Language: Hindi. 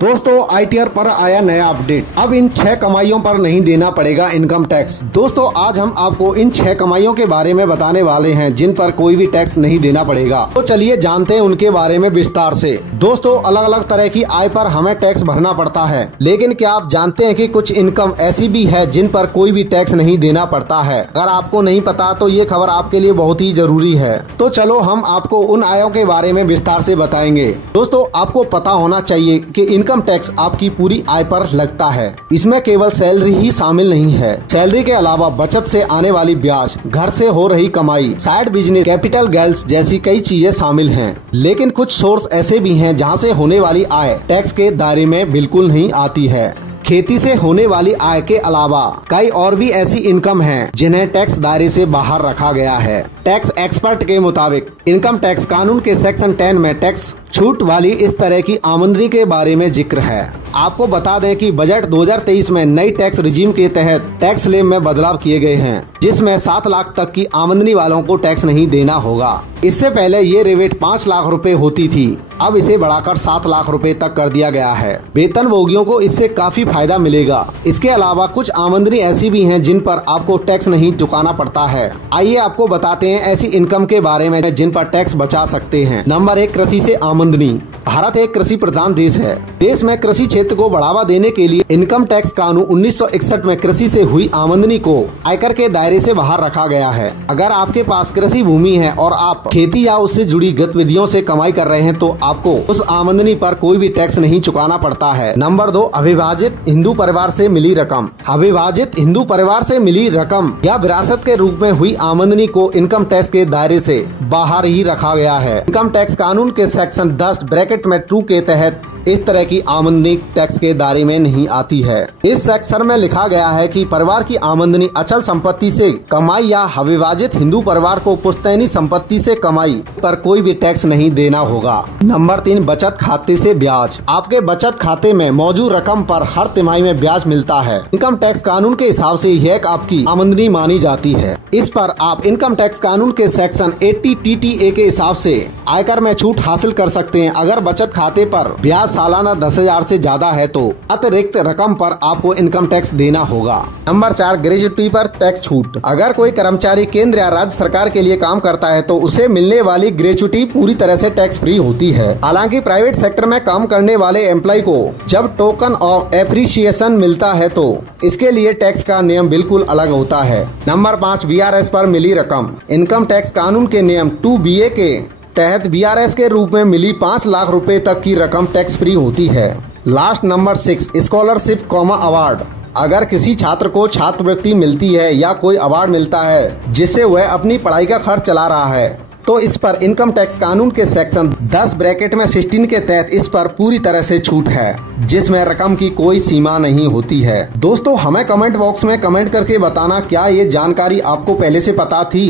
दोस्तों आईटीआर पर आया नया अपडेट। अब इन 6 कमाइयों पर नहीं देना पड़ेगा इनकम टैक्स। दोस्तों आज हम आपको इन 6 कमाइयों के बारे में बताने वाले हैं जिन पर कोई भी टैक्स नहीं देना पड़ेगा। तो चलिए जानते हैं उनके बारे में विस्तार से। दोस्तों अलग अलग तरह की आय पर हमें टैक्स भरना पड़ता है, लेकिन क्या आप जानते हैं कि कुछ इनकम ऐसी भी है जिन पर कोई भी टैक्स नहीं देना पड़ता है। अगर आपको नहीं पता तो ये खबर आपके लिए बहुत ही जरूरी है। तो चलो हम आपको उन आयों के बारे में विस्तार से बताएंगे। दोस्तों आपको पता होना चाहिए कि इनकम टैक्स आपकी पूरी आय पर लगता है। इसमें केवल सैलरी ही शामिल नहीं है। सैलरी के अलावा बचत से आने वाली ब्याज, घर से हो रही कमाई, साइड बिजनेस, कैपिटल गेन्स जैसी कई चीजें शामिल हैं। लेकिन कुछ सोर्स ऐसे भी हैं जहां से होने वाली आय टैक्स के दायरे में बिल्कुल नहीं आती है। खेती से होने वाली आय के अलावा कई और भी ऐसी इनकम हैं जिन्हें टैक्स दायरे से बाहर रखा गया है। टैक्स एक्सपर्ट के मुताबिक इनकम टैक्स कानून के सेक्शन 10 में टैक्स छूट वाली इस तरह की आमदनी के बारे में जिक्र है। आपको बता दें कि बजट 2023 में नई टैक्स रिजीम के तहत टैक्स स्लैब में बदलाव किए गए हैं, जिसमें 7 लाख तक की आमदनी वालों को टैक्स नहीं देना होगा। इससे पहले ये रेट 5 लाख रुपए होती थी, अब इसे बढ़ाकर 7 लाख रुपए तक कर दिया गया है। वेतनभोगियों को इससे काफी फायदा मिलेगा। इसके अलावा कुछ आमदनी ऐसी भी हैं जिन पर आपको टैक्स नहीं चुकाना पड़ता है। आइए आपको बताते हैं ऐसी इनकम के बारे में जिन पर टैक्स बचा सकते हैं। नंबर 1, कृषि से आमदनी। भारत एक कृषि प्रधान देश है। देश में कृषि क्षेत्र को बढ़ावा देने के लिए इनकम टैक्स कानून 1961 में कृषि से हुई आमदनी को आयकर के दायरे से बाहर रखा गया है। अगर आपके पास कृषि भूमि है और आप खेती या उससे जुड़ी गतिविधियों से कमाई कर रहे हैं तो आपको उस आमदनी पर कोई भी टैक्स नहीं चुकाना पड़ता है। नंबर 2, अविभाजित हिंदू परिवार से मिली रकम। अविभाजित हिंदू परिवार से मिली रकम या विरासत के रूप में हुई आमदनी को इनकम टैक्स के दायरे से बाहर ही रखा गया है। इनकम टैक्स कानून के सेक्शन 10 ब्रैकेट में 2 के तहत इस तरह की आमदनी टैक्स के दायरे में नहीं आती है। इस सेक्शन में लिखा गया है कि परिवार की आमदनी अचल संपत्ति से कमाई या अविभाजित हिंदू परिवार को पुश्तैनी संपत्ति से कमाई पर कोई भी टैक्स नहीं देना होगा। नंबर 3, बचत खाते से ब्याज। आपके बचत खाते में मौजूद रकम पर हर तिमाही में ब्याज मिलता है। इनकम टैक्स कानून के हिसाब से यह आपकी आमदनी मानी जाती है। इस पर आप इनकम टैक्स कानून के सेक्शन 80 TTA के हिसाब से आयकर में छूट हासिल कर सकते हैं। अगर बचत खाते पर ब्याज सालाना 10,000 से ज्यादा है तो अतिरिक्त रकम पर आपको इनकम टैक्स देना होगा। नंबर 4, ग्रेच्युटी पर टैक्स छूट। अगर कोई कर्मचारी केंद्र या राज्य सरकार के लिए काम करता है तो उसे मिलने वाली ग्रेच्युटी पूरी तरह से टैक्स फ्री होती है। हालांकि प्राइवेट सेक्टर में काम करने वाले एम्प्लॉय को जब टोकन ऑफ एप्रिसिएशन मिलता है तो इसके लिए टैक्स का नियम बिल्कुल अलग होता है। नंबर 5, VRS पर मिली रकम। इनकम टैक्स कानून के नियम 2BA के तहत VRS के रूप में मिली 5 लाख रुपए तक की रकम टैक्स फ्री होती है। Last number 6, scholarship award. अगर किसी छात्र को छात्रवृत्ति मिलती है या कोई अवार्ड मिलता है जिससे वह अपनी पढ़ाई का खर्च चला रहा है तो इस पर इनकम टैक्स कानून के सेक्शन 10 ब्रैकेट में 16 के तहत इस पर पूरी तरह से छूट है, जिसमें रकम की कोई सीमा नहीं होती है। दोस्तों हमें कमेंट बॉक्स में कमेंट करके बताना क्या ये जानकारी आपको पहले से पता थी।